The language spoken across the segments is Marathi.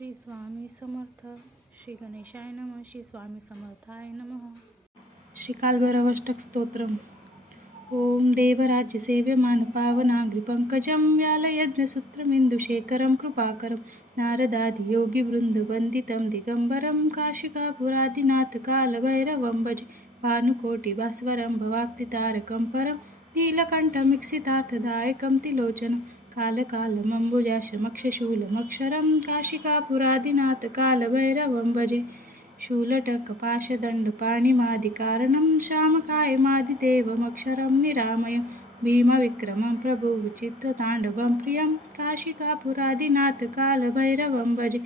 श्री स्वामी समर्थ. श्री गणेशाय नमः. श्री स्वामी समर्थाय नमः. श्री कालभैरवाष्टक स्तोत्रम. ओम देवराज्य सेव्यमान पावनाग्रि पंकजं व्यालयज्ञसूत्रमिन्दुशेखरं कृपाकरं नारदादि योगिवृन्दवन्दितं दिगम्बरं काशिकापुरादिनाथ कालभैरवं भजे. भानुकोटिभास्वरं भवाप्तितारकं परं नीलकण्ठमीक्षितार्थदायकं त्रिलोचनं कालकालमम्बुजाक्षमक्षशूलमक्षरं काशिकापुरादिनाथ कालभैरवं भजे. शूलटङ्कपाशदण्डपाणिमादिकारणं श्यामकायमादिदेवमक्षरं निरामयं भीमविक्रमं प्रभुविचित्रताण्डवं प्रियं काशिकापुरादिनाथ कालभैरवं भजे.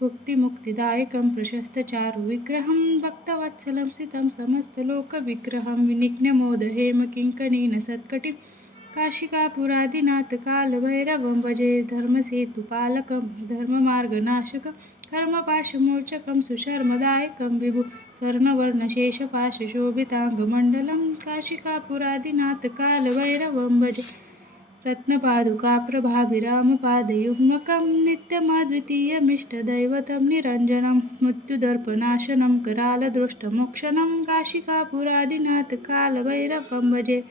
भुक्तिमुक्तिदायकं प्रशस्तचारुविग्रहं भक्तवत्सलं स्थितं समस्तलोकविग्रहं विनिघ्नमोदहेमकिङ्कणीनसत्कटिं काशिकापुरादिनाथ कालभैरवं भजे. धर्मसेतुपालकं धर्ममार्गनाशकं कर्मपाशमोचकं सुशर्मदायकं विभु स्वर्णवर्णशेषपाशशोभिताङ्गमण्डलं काशिकापुरादिनाथ कालभैरवं भजे. रत्नपादुकाप्रभाभिरामपादयुग्मकं नित्यमद्वितीयमिष्टदैवतं निरञ्जनं मृत्युदर्पनाशनं करालदृष्टमोक्षणं काशिकापुरादिनाथ कालभैरवं भजे.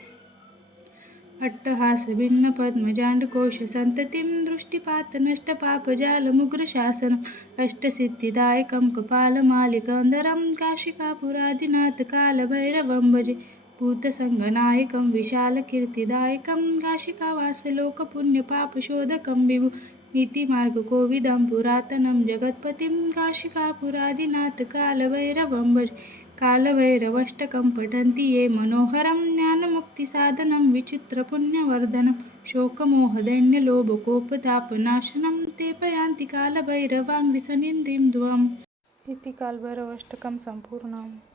अट्टहासभिन्नपद्मजाण्डकोशसन्ततिं दृष्टिपातनष्टपापजालमुग्रशासनम् अष्टसिद्धिदायकं कपालमालिकन्धरं काशिकापुरादिनाथ कालभैरवं भजे. भूतसङ्गनायकं विशालकीर्तिदायकं काशिकावासलोकपुण्यपापशोधकं विभु नीतिमार्गकोविदं पुरातनं जगत्पतिं काशिकापुरादिनाथ कालभैरवं भजे. कालभैरवाष्टकं पठन्ति ये मनोहरं ज्ञानमुक्तिसाधनं विचित्रपुण्यवर्धनं शोकमोहदैन्यलोभकोपतापनाशनं ते प्रयान्ति कालभैरवाङ्घ्रिसन्निधिं ध्वम्. इति कालभैरवाष्टकं सम्पूर्णम्.